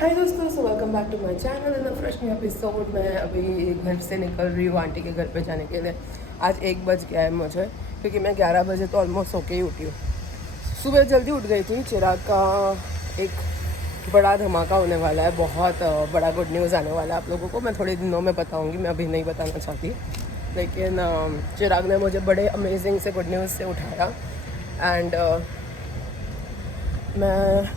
हाय दोस्तों, so welcome back to my channel in the fresh new episode. मैं अभी घर से निकल रही हूँ आंटी के घर पे जाने के लिए। आज 1 बज गया है मुझे, क्योंकि मैं 11 बजे तो ऑलमोस्ट सो के ही उठी हूँ। सुबह जल्दी उठ गई थी। चिराग का एक बड़ा धमाका होने वाला है, बहुत बड़ा गुड न्यूज़ आने वाला है आप लोगों को। मैं थोड़े दिनों में बताऊँगी, मैं अभी नहीं बताना चाहती। लेकिन चिराग ने मुझे बड़े अमेजिंग से गुड न्यूज़ से उठाया एंड मैं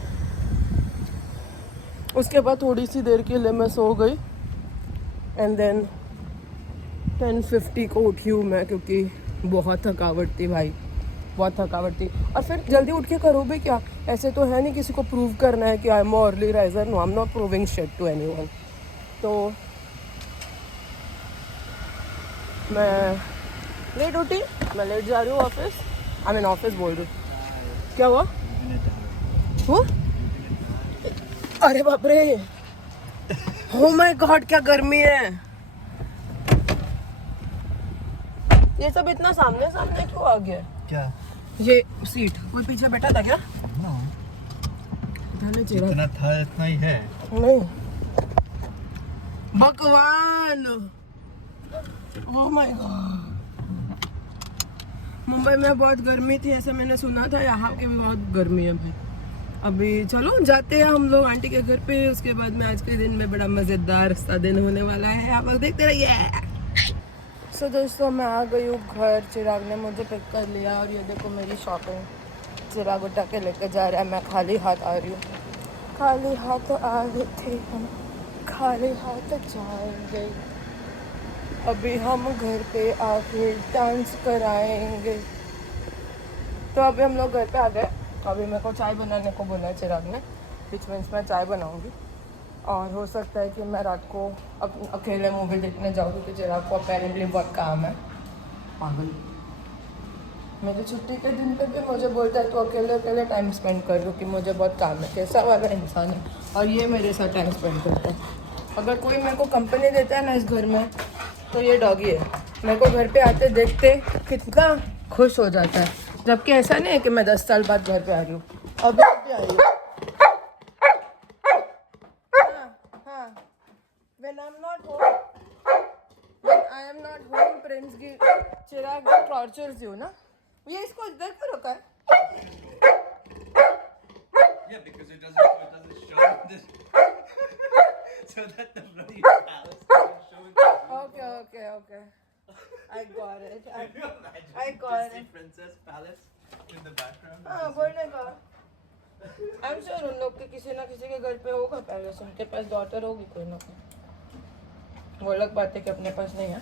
उसके बाद थोड़ी सी देर के लिए मैं सो गई एंड देन 10:50 को उठी हूँ मैं, क्योंकि बहुत थकावट थी भाई, बहुत थकावट थी। और फिर जल्दी उठ के करो भी क्या? ऐसे तो है नहीं किसी को प्रूव करना है कि I am early riser. No, I am not proving shit to anyone. तो मैं लेट उठी, मैं लेट जा रही हूँ ऑफिस। आई मीन ऑफिस बोल रही हूँ। क्या हुआ? अरे बाप रे, ओ माय गॉड, क्या गर्मी है। ये सब इतना सामने सामने क्यों आ गया? क्या? ये सीट कोई पीछे बैठा था क्या? जितना था इतना ही है। नहीं, भगवान, ओह माय गॉड। मुंबई में बहुत गर्मी थी ऐसा मैंने सुना था, यहाँ के भी बहुत गर्मी है भाई। अभी चलो जाते हैं हम लोग आंटी के घर पे। उसके बाद में आज के दिन में बड़ा मज़ेदार सा दिन होने वाला है, आप लोग देखते रहिए। सो दोस्तों, मैं आ गई हूँ घर। चिराग ने मुझे पिक कर लिया और ये देखो मेरी शॉपिंग। चिराग उठा के लेकर जा रहा है, मैं खाली हाथ आ रही हूँ। खाली हाथ आ रहे थे हम, खाली हाथ जाएंगे। अभी हम घर पे आके डांस कराएंगे। तो अभी हम लोग घर पे आ गए। अभी मेरे को चाय बनाने को बोला है चिराग ने, विच मीन्स मैं चाय बनाऊंगी। और हो सकता है कि मैं रात को अकेले मूवी देखने जाऊँ, क्योंकि चिराग को अपेरेंटली बहुत काम है। पागल, मेरी छुट्टी के दिन पे भी मुझे बोलता है तो अकेले अकेले टाइम स्पेंड कर, क्योंकि मुझे बहुत काम है। कैसा वाला इंसान है। और ये मेरे साथ टाइम स्पेंड करता है। अगर कोई मेरे को कंपनी देता है ना इस घर में, तो ये डॉगी है। मेरे को घर पे आते देखते कितना खुश हो जाता है। जबकि ऐसा नहीं है कि मैं 10 साल बाद घर पे आ रही हूँ, अभी भी आई हूँ। हाँ, when I'm not home, when I am not home, Prince की चिराग tortures you ना। ये इसको इधर क्यों रखा है? Yeah, because it doesn't show this so that the bloody palace doesn't show it. Okay. I got it. Can you imagine I got Disney it. Princess Palace in the background? हाँ, बोलने का। I'm sure उन लोग के किसी ना किसी के घर पे होगा पैलेस, उनके पास डॉटर होगी कोई ना कोई। वो अलग बात है कि अपने पास नहीं है।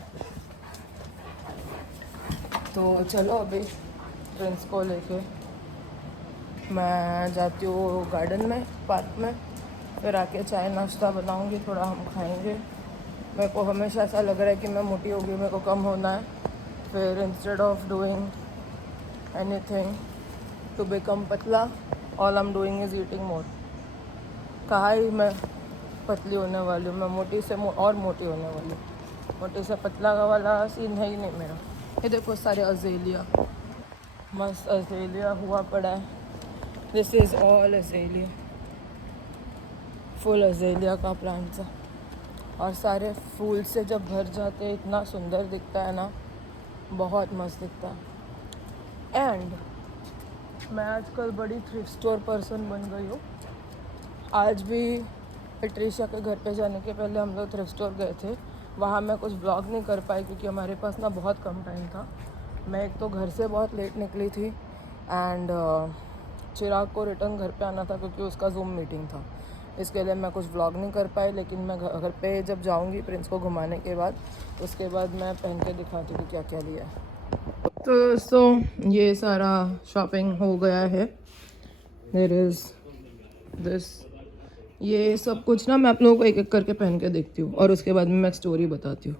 तो चलो अभी प्रिंस को लेके मैं जाती हूँ गार्डन में, पार्क में। फिर आके चाय नाश्ता बनाऊँगी, थोड़ा हम खाएंगे। मेरे को हमेशा ऐसा लग रहा है कि मैं मोटी हो गई, मेरे को कम होना है। फिर instead of doing anything to become पतला, all I am doing is eating more. कहा ही मैं पतली होने वाली हूँ, मैं मोटी से और मोटी होने वाली हूँ। मोटी से पतला का वाला सीन है ही नहीं मेरा। ये देखो सारे अज़ेलिया, मस्त अज़ेलिया हुआ पड़ा है। This is all azalea, full azalea का प्लांट्स है। और सारे फूल से जब भर जाते हैं इतना सुंदर दिखता है ना, बहुत मस्त दिखता है। एंड मैं आजकल बड़ी थ्रिफ्ट स्टोर पर्सन बन गई हूँ। आज भी पेट्रिशिया के घर पे जाने के पहले हम लोग थ्रिफ्ट स्टोर गए थे। वहाँ मैं कुछ ब्लॉग नहीं कर पाई, क्योंकि हमारे पास ना बहुत कम टाइम था। मैं एक तो घर से बहुत लेट निकली थी एंड चिराग को रिटर्न घर पे आना था, क्योंकि उसका जूम मीटिंग था। इसके लिए मैं कुछ व्लॉग नहीं कर पाई। लेकिन मैं घर पे जब जाऊंगी प्रिंस को घुमाने के बाद, उसके बाद मैं पहन के दिखाती हूँ क्या क्या लिया है। तो दोस्तों, ये सारा शॉपिंग हो गया है। देयर इज़ दिस, ये सब कुछ ना मैं आप लोगों को एक एक करके पहन के देखती हूँ, और उसके बाद में मैं एक स्टोरी बताती हूँ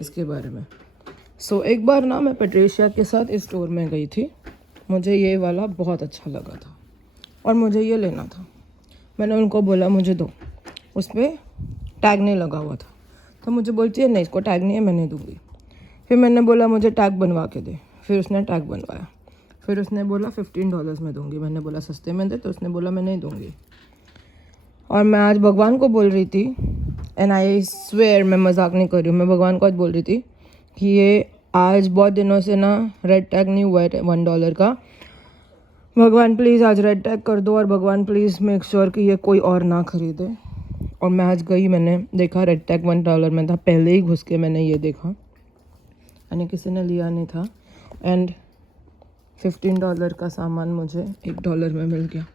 इसके बारे में। सो एक बार ना मैं पेट्रिशिया के साथ इस स्टोर में गई थी। मुझे ये वाला बहुत अच्छा लगा था और मुझे ये लेना था। मैंने उनको बोला मुझे दो, उस पर टैग नहीं लगा हुआ था। तो मुझे बोलती है नहीं, इसको टैग नहीं है, मैं नहीं दूँगी। फिर मैंने बोला मुझे टैग बनवा के दे। फिर उसने टैग बनवाया। फिर उसने बोला $15 में दूँगी। मैंने बोला सस्ते में दे, तो उसने बोला मैं नहीं दूँगी। और मैं आज भगवान को बोल रही थी, एंड आई स्वेयर, मैं मजाक नहीं कर रही हूँ, मैं भगवान को आज बोल रही थी कि ये आज बहुत दिनों से ना रेड टैग नहीं हुआ है $1 का। भगवान प्लीज़ आज रेड टैग कर दो, और भगवान प्लीज़ मेक श्योर कि ये कोई और ना खरीदे। और मैं आज गई, मैंने देखा रेड टैग $1 में था, पहले ही घुस के मैंने ये देखा, यानी किसी ने लिया नहीं था। एंड $15 का सामान मुझे $1 में मिल गया।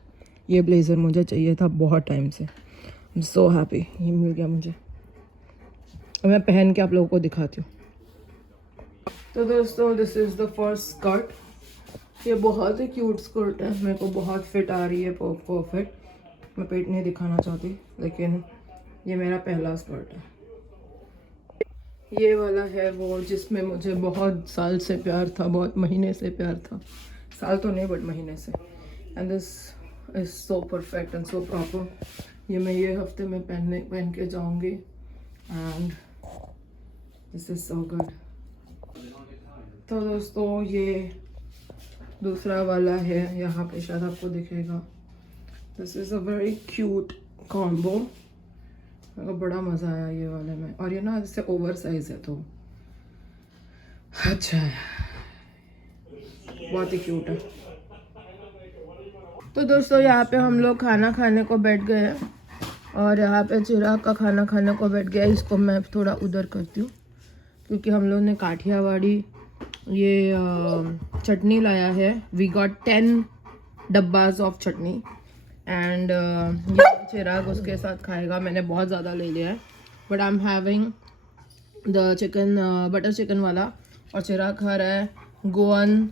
ये ब्लेज़र मुझे चाहिए था बहुत टाइम से। आई एम सो हैप्पी, ये मिल गया मुझे। और मैं पहन के आप लोगों को दिखाती हूँ। तो दोस्तों, this is the first skirt. ये बहुत ही क्यूट स्कर्ट है, मेरे को बहुत फिट आ रही है, परफेक्ट। मैं पेट नहीं दिखाना चाहती, लेकिन ये मेरा पहला स्कर्ट है। ये वाला है वो जिसमें मुझे बहुत साल से प्यार था, बहुत महीने से प्यार था, साल तो नहीं बट महीने से। And this is so perfect and so proper. ये मैं ये हफ्ते में पहन के जाऊंगी, and this is so good. तो दोस्तों, ये दूसरा वाला है, यहाँ पे शायद आपको दिखेगा। This is a very cute combo. मेरे को बड़ा मज़ा आया ये वाले में, और ये ना इससे ओवर साइज है तो अच्छा है, बहुत ही क्यूट है। तो दोस्तों, यहाँ पे हम लोग खाना खाने को बैठ गए हैं, और यहाँ पे चिराग का खाना खाने को बैठ गया। इसको मैं थोड़ा उधर करती हूँ, क्योंकि हम लोग ने काठियावाड़ी ये चटनी लाया है। वी गॉट 10 डब्बाज ऑफ चटनी, एंड ये चिराग उसके साथ खाएगा। मैंने बहुत ज़्यादा ले लिया है, but I am having the chicken, butter chicken वाला, और चिराग खा रहा है गोवन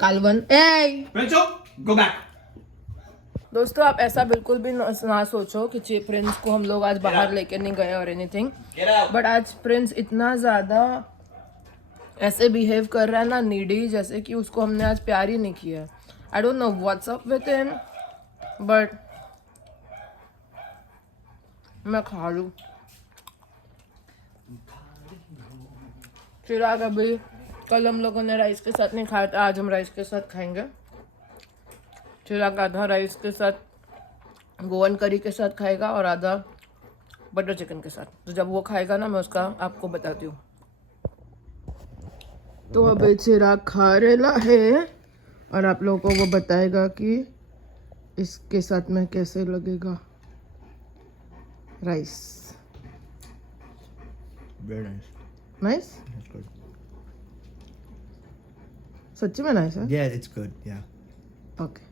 कालवन। Go back. दोस्तों, आप ऐसा बिल्कुल भी ना सोचो कि प्रिंस को हम लोग आज बाहर लेके नहीं गए और एनीथिंग, Get out. बट आज प्रिंस इतना ज़्यादा ऐसे बिहेव कर रहा है ना, नीडी, जैसे कि उसको हमने आज प्यार ही नहीं किया है। I don't know what's up with him, but मैं खा लूँ। चिराग अभी, कल हम लोगों ने राइस के साथ नहीं खाया था, आज हम राइस के साथ खाएंगे। चिराग आधा राइस के साथ गोवन करी के साथ खाएगा और आधा बटर चिकन के साथ। तो जब वो खाएगा ना, मैं उसका आपको बताती हूँ। तो अभी चिराग खा रेला है, और आप लोगों को वो बताएगा कि इसके साथ में कैसे लगेगा rice. Very nice. Nice, That's good. सच्ची में नाइस है। Yeah, it's good. Yeah. Okay,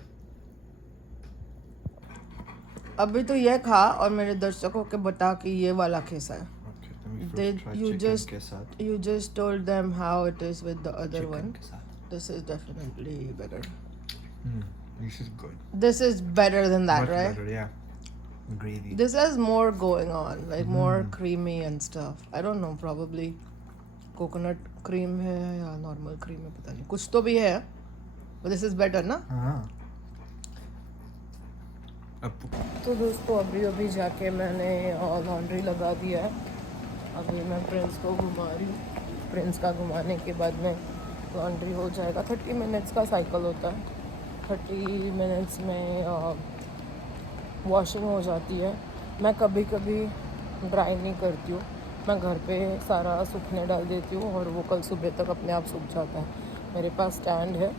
अभी तो ये खा और मेरे दर्शकों को बता कि ये वाला कैसा है। Okay. Let me Did first try you chicken just के साथ. you just told them how it is with the other Chicken one? के साथ. This is definitely better. This is good. This is better than that, Much right? better, yeah. Gravy. This has more going on, like more creamy and stuff. I don't know, probably coconut cream है या normal cream है, पता नहीं, कुछ तो भी है, but this is better ना। तो दोस्तों, अभी जाके मैंने लॉन्ड्री लगा दिया है। अभी मैं प्रिंस को घुमा रही हूँ। प्रिंस का घुमाने के बाद में लॉन्ड्री हो जाएगा। 30 मिनट्स का साइकिल होता है, 30 मिनट्स में वॉशिंग हो जाती है। मैं कभी कभी ड्राई नहीं करती हूँ, मैं घर पे सारा सूखने डाल देती हूँ, और वो कल सुबह तक अपने आप सूख जाता है। मेरे पास स्टैंड है,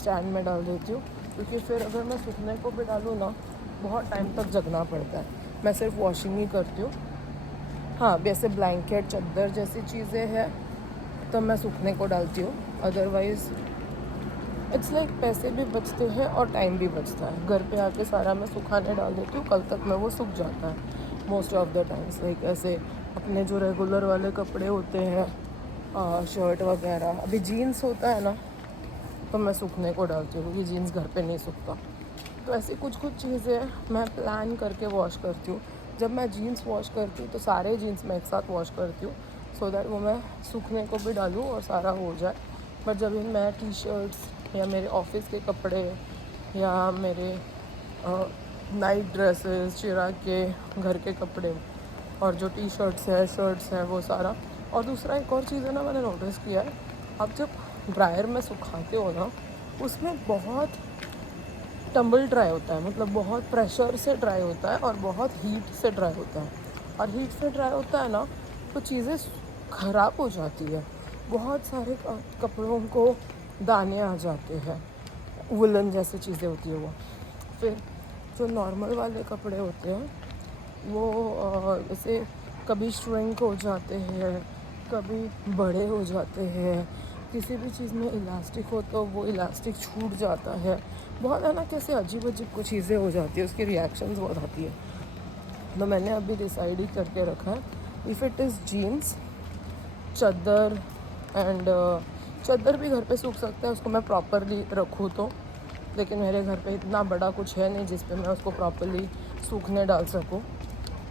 स्टैंड में डाल देती हूँ, क्योंकि फिर अगर मैं सूखने को भी डालूँ ना, बहुत टाइम तक जगना पड़ता है। मैं सिर्फ वॉशिंग ही करती हूँ। हाँ, वैसे ब्लैंकेट, चादर जैसी चीज़ें हैं तो मैं सूखने को डालती हूँ, अदरवाइज़ इट्स लाइक पैसे भी बचते हैं और टाइम भी बचता है। घर पे आके सारा मैं सुखाने डाल देती हूँ, कल तक में वो सूख जाता है most of the times. Like ऐसे अपने जो रेगुलर वाले कपड़े होते हैं, शर्ट वगैरह, अभी जीन्स होता है ना, तो मैं सूखने को डालती हूँ, क्योंकि जीन्स घर पे नहीं सूखता। तो ऐसी कुछ चीज़ें मैं प्लान करके वॉश करती हूँ। जब मैं जीन्स वॉश करती हूँ तो सारे जीन्स मैं एक साथ वॉश करती हूँ, सो दैट वो मैं सूखने को भी डालूँ और सारा हो जाए। बट जब मैं टी शर्ट्स या मेरे ऑफिस के कपड़े या मेरे नाइट ड्रेसेस, चिराग के घर के कपड़े और जो टी शर्ट्स है वो सारा। और दूसरा एक और चीज़ है ना, मैंने नोटिस किया है, आप जब ड्रायर में सुखाते हो ना, उसमें बहुत टम्बल ड्राई होता है, मतलब बहुत प्रेशर से ड्राई होता है और बहुत हीट से ड्राई होता है। और हीट से ड्राई होता है ना तो चीज़ें ख़राब हो जाती है, बहुत सारे कपड़ों को दाने आ जाते हैं, वुलन जैसी चीज़ें होती है वो। फिर जो नॉर्मल वाले कपड़े होते हैं वो जैसे कभी श्रिंक हो जाते हैं, कभी बड़े हो जाते हैं, किसी भी चीज़ में इलास्टिक हो तो वो इलास्टिक छूट जाता है, बहुत है ना, कैसे अजीब अजीब कुछ चीज़ें हो जाती है, उसकी रिएक्शंस बहुत आती है। तो मैंने अभी डिसाइड ही करके रखा है, इफ़ इट इज़ जीन्स, चादर एंड चादर भी घर पे सूख सकता है उसको मैं प्रॉपरली रखूँ तो, लेकिन मेरे घर पे इतना बड़ा कुछ है नहीं जिस पे मैं उसको प्रॉपरली सूखने डाल सकूँ।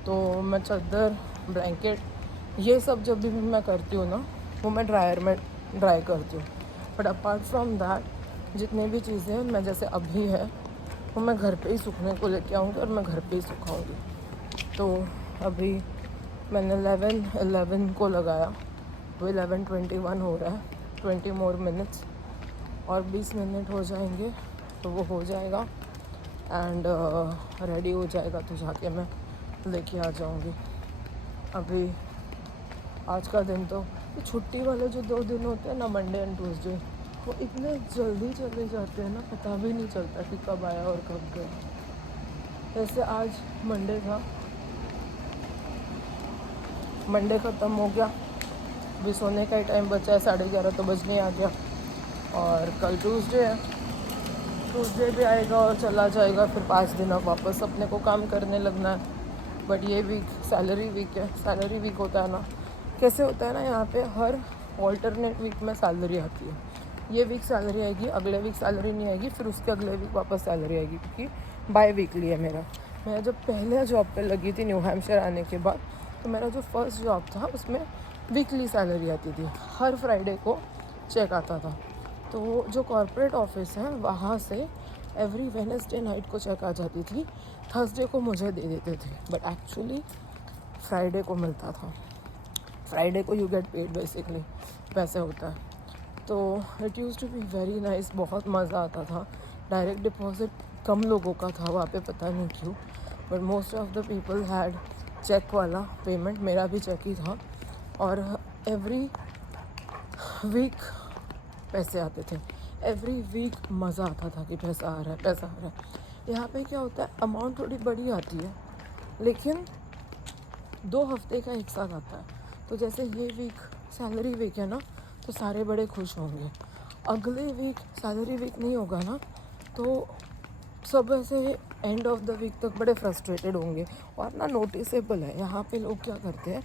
तो मैं चादर, ब्लैंकेट, ये सब जब भी मैं करती हूँ ना वो मैं ड्रायर में ड्राई करती हूँ। बट अपार्ट फ्रॉम दैट जितने भी चीज़ें मैं जैसे अभी है वो मैं घर पे ही सूखने को लेके आऊँगी और मैं घर पे ही सुखाऊँगी। तो अभी मैंने 11 को लगाया, वो 11:21 हो रहा है, 20 मोर मिनट्स और 20 मिनट हो जाएंगे तो वो हो जाएगा एंड रेडी हो जाएगा तो जाके मैं लेके आ जाऊँगी। अभी आज का दिन तो छुट्टी वाले जो 2 दिन होते हैं ना, मंडे एंड ट्यूसडे, वो इतने जल्दी चले जाते हैं ना, पता भी नहीं चलता कि कब आया और कब गया। जैसे आज मंडे था, मंडे ख़त्म हो गया, अभी सोने का ही टाइम बचा है, 11:30 तो बजने आ गया। और कल ट्यूसडे है, ट्यूसडे भी आएगा और चला जाएगा, फिर 5 दिन अब वापस अपने को काम करने लगना है। बट ये वीक सैलरी वीक है, सैलरी वीक होता है ना, कैसे होता है ना, यहाँ पे हर ऑल्टरनेट वीक में सैलरी आती है। ये वीक सैलरी आएगी, अगले वीक सैलरी नहीं आएगी, फिर उसके अगले वीक वापस सैलरी आएगी, क्योंकि बाय वीकली है मेरा। मैं जब पहले जॉब पे लगी थी न्यू हैम्पशायर आने के बाद, तो मेरा जो फर्स्ट जॉब था उसमें वीकली सैलरी आती थी, हर फ्राइडे को चेक आता था। तो जो कॉर्पोरेट ऑफिस है वहाँ से एवरी वेडनेसडे नाइट को चेक आ जाती थी, थर्सडे को मुझे दे देते थे, बट एक्चुअली फ्राइडे को मिलता था। फ्राइडे को यू गेट पेड बेसिकली, वैसे होता है। तो it use to be very nice, बहुत मज़ा आता था। डायरेक्ट डिपॉजिट कम लोगों का था वहाँ पे, पता नहीं क्यों, but most of the people had cheque वाला पेमेंट, मेरा भी चेक ही था। और एवरी वीक पैसे आते थे, एवरी वीक मज़ा आता था कि पैसा आ रहा है, पैसा आ रहा है। यहाँ पे क्या होता है, अमाउंट थोड़ी बड़ी आती है लेकिन 2 हफ्ते का एक साथ आता है। तो जैसे ये वीक सैलरी वीक है ना, तो सारे बड़े खुश होंगे। अगले वीक सैलरी वीक नहीं होगा ना, तो सब ऐसे एंड ऑफ द वीक तक बड़े फ्रस्ट्रेटेड होंगे। और ना नोटिसेबल है यहाँ पे लोग क्या करते हैं,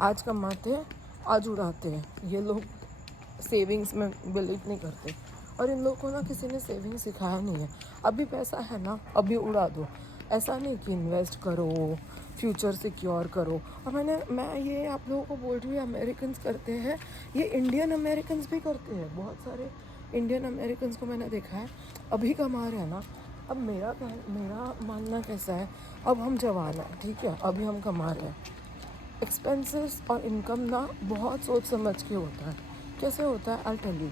आज कमाते हैं आज उड़ाते हैं। ये लोग सेविंग्स में बिलीव नहीं करते, और इन लोगों को ना किसी ने सेविंग सिखाया नहीं है। अभी पैसा है ना, अभी उड़ा दो, ऐसा नहीं कि इन्वेस्ट करो, फ्यूचर सिक्योर करो। और मैं ये आप लोगों को बोल रही हूँ, अमेरिकन्स करते हैं, ये इंडियन अमेरिकन्स भी करते हैं। बहुत सारे इंडियन अमेरिकन्स को मैंने देखा है, अभी कमा रहे हैं ना। अब मेरा मानना कैसा है, अब हम जवान हैं, ठीक है, अभी हम कमा रहे हैं। एक्सपेंसेस और इनकम ना बहुत सोच समझ के होता है। कैसे होता है, आई टेल यू।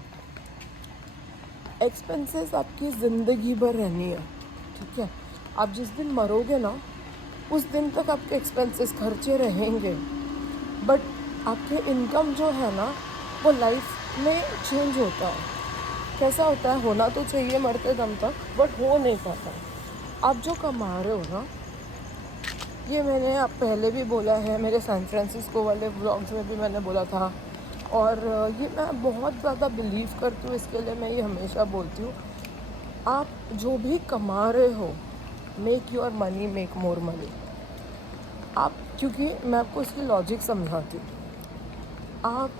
एक्सपेंसेस आपकी ज़िंदगी भर रहनी है, ठीक है। आप जिस दिन मरोगे ना, उस दिन तक आपके एक्सपेंसेस खर्चे रहेंगे, बट आपके इनकम जो है ना वो लाइफ में चेंज होता है। कैसा होता है, होना तो चाहिए मरते दम तक, बट हो नहीं पाता। आप जो कमा रहे हो ना, ये मैंने आप पहले भी बोला है, मेरे सैन फ्रांसिस्को वाले व्लॉग्स में भी मैंने बोला था, और ये मैं बहुत ज़्यादा बिलीव करती हूँ, इसके लिए मैं ये हमेशा बोलती हूँ, आप जो भी कमा रहे हो, make your money make more money. आप, क्योंकि मैं आपको इसकी लॉजिक समझाती हूँ। आप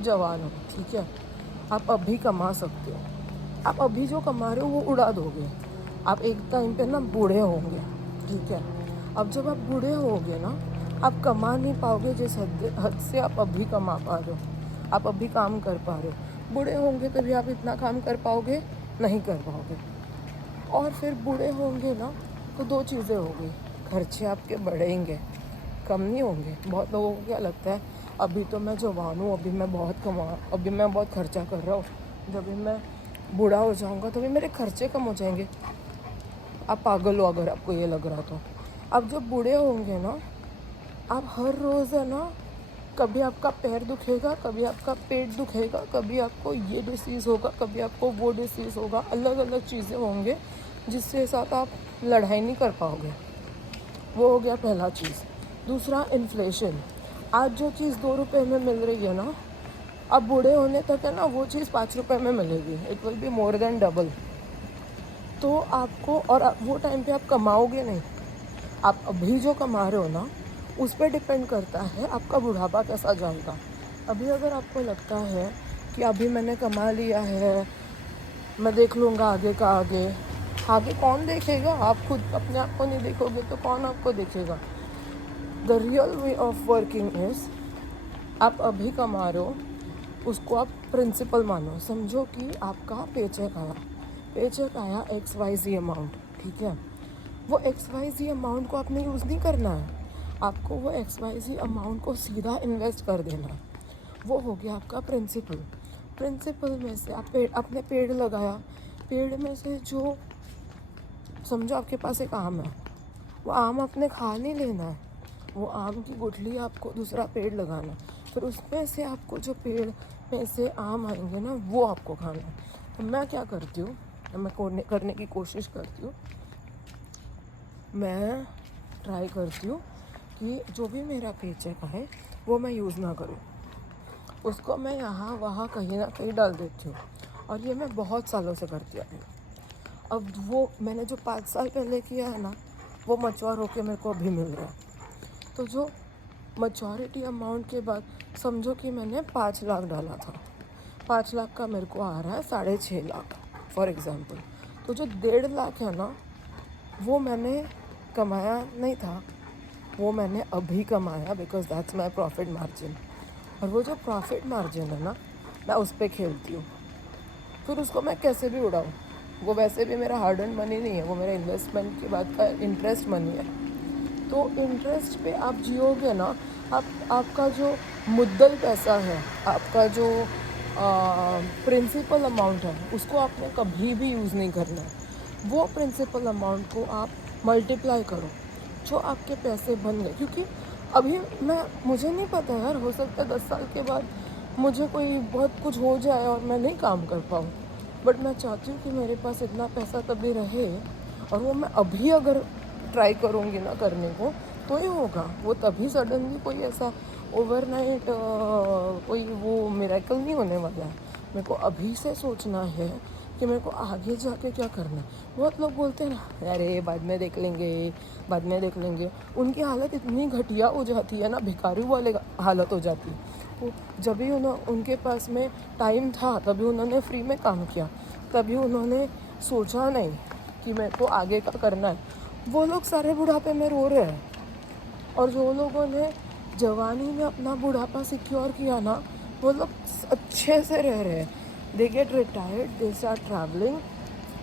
जवान हो, ठीक है, आप अभी कमा सकते हो, आप अभी जो कमा रहे हो वो उड़ा दोगे, आप एक टाइम पे ना बूढ़े होंगे, ठीक है। अब जब आप बूढ़े होगे ना, आप कमा नहीं पाओगे जिस हद से आप अभी कमा पा रहे हो, आप अभी काम कर पा रहे हो। बूढ़े होंगे तभी आप इतना काम कर पाओगे, नहीं कर पाओगे। और फिर बूढ़े होंगे ना तो 2 चीज़ें होगी, खर्चे आपके बढ़ेंगे, कम नहीं होंगे। बहुत लोगों को क्या लगता है, अभी तो मैं जवान हूँ, अभी मैं बहुत खर्चा कर रहा हूँ, जब भी मैं बूढ़ा हो जाऊंगा तो भी मेरे खर्चे कम हो जाएंगे। आप पागल हो अगर आपको ये लग रहा तो। आप जब बूढ़े होंगे ना, आप हर रोज़ है ना, कभी आपका पैर दुखेगा, कभी आपका पेट दुखेगा, कभी आपको ये डिसीज़ होगा, कभी आपको वो डिसीज़ होगा, अलग अलग चीज़ें होंगे जिसके साथ आप लड़ाई नहीं कर पाओगे। वो हो गया पहला चीज़। दूसरा, इन्फ्लेशन। आज जो चीज़ 2 रुपये में मिल रही है ना, अब बूढ़े होने तक है ना वो चीज़ 5 रुपये में मिलेगी। It will be more than double. तो आपको, और वो टाइम पे आप कमाओगे नहीं। आप अभी जो कमा रहे हो ना, उस पर डिपेंड करता है आपका बुढ़ापा कैसा जाएगा। अभी अगर आपको लगता है कि अभी मैंने कमा लिया है, मैं देख लूँगा आगे का आगे, आगे कौन देखेगा? आप खुद अपने आप को नहीं देखोगे तो कौन आपको देखेगा? The real way of working is, आप अभी कमा रहे हो, उसको आप प्रिंसिपल मानो। समझो कि आपका पेचेक आया XYZ अमाउंट, ठीक है। वो XYZ अमाउंट को आपने यूज़ नहीं करना है, आपको वो XYZ अमाउंट को सीधा इन्वेस्ट कर देना है। वो हो गया आपका प्रिंसिपल में से आपने पेड़ लगाया, पेड़ में से जो, समझो आपके पास एक आम है, वो आम आपने खा नहीं लेना है, वो आम की गुठली आपको दूसरा पेड़ लगाना है, फिर उसमें से आपको जो पेड़ में से आम आएंगे ना, वो आपको खाना है। तो मैं क्या करती हूँ, मैं करने की कोशिश करती हूँ, मैं ट्राई करती हूँ कि जो भी मेरा पेचेक है वो मैं यूज़ ना करूँ, उसको मैं यहाँ वहाँ कहीं ना कहीं डाल देती हूँ। और ये मैं बहुत सालों से करती आई हूँ। अब वो मैंने जो 5 साल पहले किया है ना, वो मैच्योर होके मेरे को अभी मिल रहा है। तो जो मैच्योरिटी अमाउंट के बाद, समझो कि मैंने 5 लाख डाला था, 5 लाख का मेरे को आ रहा है 6.5 लाख फॉर एग्ज़ाम्पल। तो जो 1.5 लाख है ना, वो मैंने कमाया नहीं था, वो मैंने अभी कमाया, because that's my profit margin. और वो जो प्रॉफिट मार्जिन है ना, मैं उस पर खेलती हूँ। फिर उसको मैं कैसे भी उड़ाऊँ, वो वैसे भी मेरा हार्ड अर्न मनी नहीं है, वो मेरा इन्वेस्टमेंट के बाद का इंटरेस्ट मनी है। तो इंटरेस्ट पे आप जियोगे ना, आपका जो मुद्दल पैसा है, आपका जो प्रिंसिपल अमाउंट है, उसको आपने कभी भी यूज़ नहीं करना है। वो प्रिंसिपल अमाउंट को आप मल्टीप्लाई करो, जो आपके पैसे बन गए। क्योंकि अभी मुझे नहीं पता यार, हो सकता है 10 साल के बाद मुझे कोई बहुत कुछ हो जाए और मैं नहीं काम कर पाऊँ, बट मैं चाहती हूँ कि मेरे पास इतना पैसा तभी रहे, और वो मैं अभी अगर ट्राई करूँगी ना करने को तो ही होगा। वो तभी सडनली कोई ऐसा ओवरनाइट कोई वो मिरेकल नहीं होने वाला है। मेरे को अभी से सोचना है कि मेरे को आगे जाके क्या करना है। बहुत लोग बोलते हैं ना, अरे बाद में देख लेंगे। उनकी हालत इतनी घटिया हो जाती है ना, भिखारी वाले हालत हो जाती है। वो जब भी उनके पास में टाइम था, तभी उन्होंने फ्री में काम किया, तभी उन्होंने सोचा नहीं कि मेरे को आगे का करना है। वो लोग सारे बुढ़ापे में रो रहे हैं, और जो लोगों ने जवानी में अपना बुढ़ापा सिक्योर किया ना, वो लोग अच्छे से रह रहे हैं। They get retired, they start travelling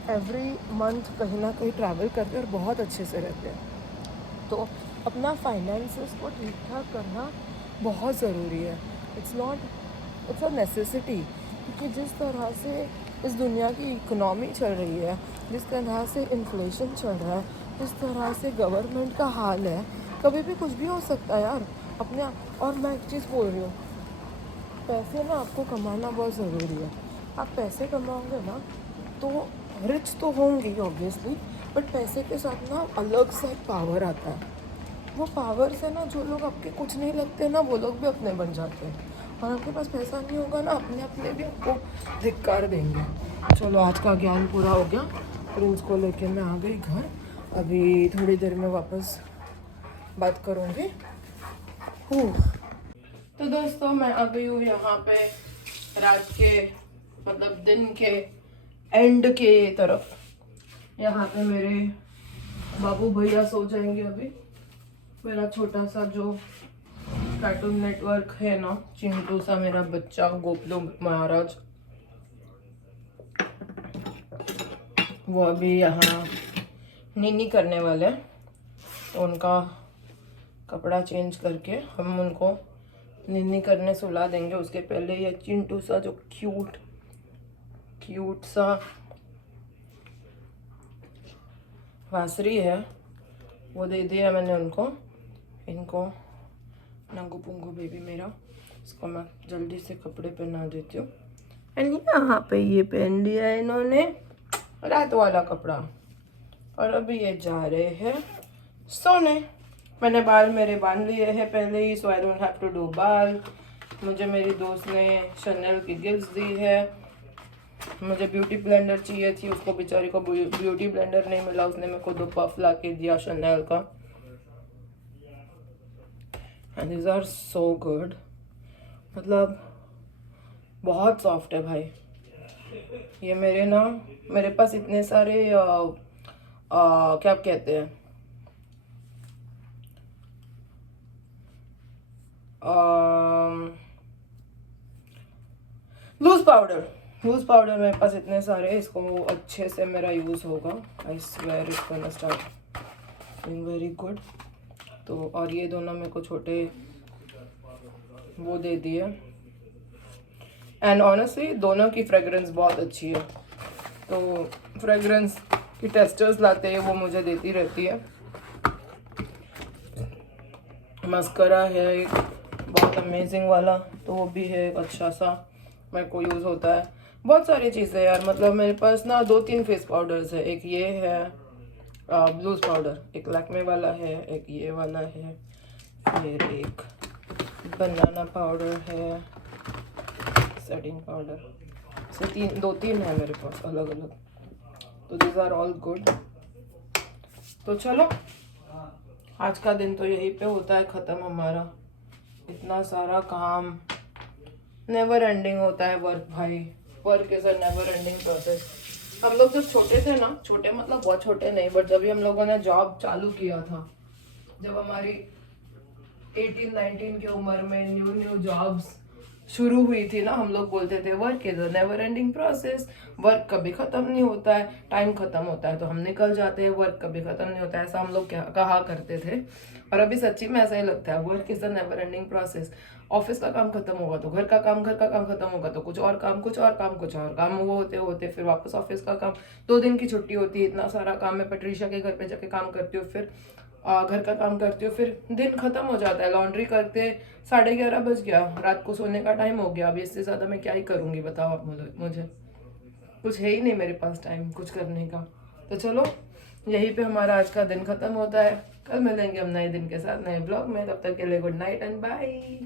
every month, कहीं ना कहीं ट्रैवल करते हैं और बहुत अच्छे से रहते हैं। तो अपना फाइनेंसेस को ठीक ठाक करना बहुत ज़रूरी है। It's a necessity. क्योंकि जिस तरह से इस दुनिया की इकोनॉमी चल रही है, जिस तरह से इन्फ्लेशन चल रहा है, जिस तरह से गवर्नमेंट का हाल है, कभी भी कुछ भी हो सकता है यार अपने आप। और मैं एक चीज़ बोल रही हूँ, पैसे ना आपको कमाना बहुत ज़रूरी है। आप पैसे कमाओगे ना तो रिच तो होंगे ऑब्वियसली, बट पैसे के साथ ना अलग सा एक पावर आता है। वो पावर से ना जो लोग आपके कुछ नहीं लगते ना, वो लोग भी अपने बन जाते हैं। और आपके पास पैसा नहीं होगा ना, अपने भी आपको धिक्कार देंगे। चलो, आज का ज्ञान पूरा हो गया। प्रिंस को लेके मैं आ गई घर। अभी थोड़ी देर में वापस बात करूँगी। तो दोस्तों, मैं आ गई हूँ यहाँ पे रात के, मतलब दिन के एंड के तरफ। यहाँ पे मेरे बाबू भैया सो जाएंगे अभी। मेरा छोटा सा जो कार्टून नेटवर्क है ना, चिंटू सा मेरा बच्चा गोपलो महाराज, वो अभी यहाँ नीनी करने वाले हैं। तो उनका कपड़ा चेंज करके हम उनको नीनी करने सुला देंगे। उसके पहले ये चिंटू सा जो क्यूट क्यूट सा वासरी है, वो दे दिया मैंने उनको। इनको नंगू पुंगू बेबी मेरा, इसको मैं जल्दी से कपड़े पहना देती हूँ। एंड यहाँ पे ये पहन लिया है इन्होंने रात वाला कपड़ा, और अभी ये जा रहे हैं सोने। मैंने बाल मेरे बांध लिए हैं पहले ही, so I don't have to do बाल। मुझे मेरी दोस्त ने शनेल की गिफ्ट्स दी है। मुझे ब्यूटी ब्लेंडर चाहिए थी, उसको बेचारी को ब्यूटी ब्लेंडर नहीं मिला, उसने मेरे को 2 पफ ला के दिया शनेल का। And these are so good, मतलब बहुत सॉफ्ट है भाई ये। मेरे पास इतने सारे क्या कहते हैं, लूज पाउडर मेरे पास इतने सारे, इसको अच्छे से मेरा यूज़ होगा। I swear it's gonna start doing very good. तो और ये दोनों मेरे को छोटे वो दे दिए, एंड ऑनेस्टली दोनों की फ्रेगरेंस बहुत अच्छी है। तो फ्रेगरेंस की टेस्टर्स लाते हैं, वो मुझे देती रहती है। मस्करा है एक बहुत अमेजिंग वाला, तो वो भी है एक अच्छा सा, मेरे को यूज़ होता है। बहुत सारी चीज़ें यार, मतलब मेरे पास ना 2-3 फेस पाउडर्स है। एक ये है ब्लूज पाउडर, एक लैक्मे वाला है, एक ये वाला है, फिर एक बनाना पाउडर है, सेटिंग पाउडर से 2-3 है मेरे पास अलग अलग। तो दिस आर ऑल गुड। तो चलो आज का दिन तो यहीं पे होता है ख़त्म हमारा। इतना सारा काम, नेवर एंडिंग होता है वर्क भाई। Work is a never ending process. हम लोग जब छोटे थे ना, छोटे मतलब बहुत छोटे नहीं, बट जब भी हम लोगों ने जॉब चालू किया था, जब हमारी 18-19 की उम्र में न्यू जॉब्स शुरू हुई थी ना, हम लोग बोलते थे work is a never ending process. Work कभी ख़त्म नहीं होता है, टाइम ख़त्म होता है तो हम निकल जाते हैं, वर्क कभी ख़त्म नहीं होता है, ऐसा हम लोग कहा करते थे। और अभी सच्ची में ऐसा ही लगता है, work is a never ending process. Office का काम खत्म होगा तो घर का काम खत्म होगा तो कुछ और काम वो होते होते फिर वापस ऑफिस का काम। 2 दिन की छुट्टी होती है, इतना सारा काम। मैं पेट्रिशा के घर पे जाके काम करती हूँ, फिर घर का काम करती हूँ, फिर दिन खत्म हो जाता है। लॉन्ड्री करते 11:30 बज गया, रात को सोने का टाइम हो गया। अभी इससे ज़्यादा मैं क्या ही करूँगी बताओ आप मुझे। कुछ है ही नहीं मेरे पास टाइम कुछ करने का। तो चलो यहीं पे हमारा आज का दिन खत्म होता है। कल मिलेंगे हम नए दिन के साथ, नए ब्लॉग में। तब तक के लिए गुड नाइट एंड बाय।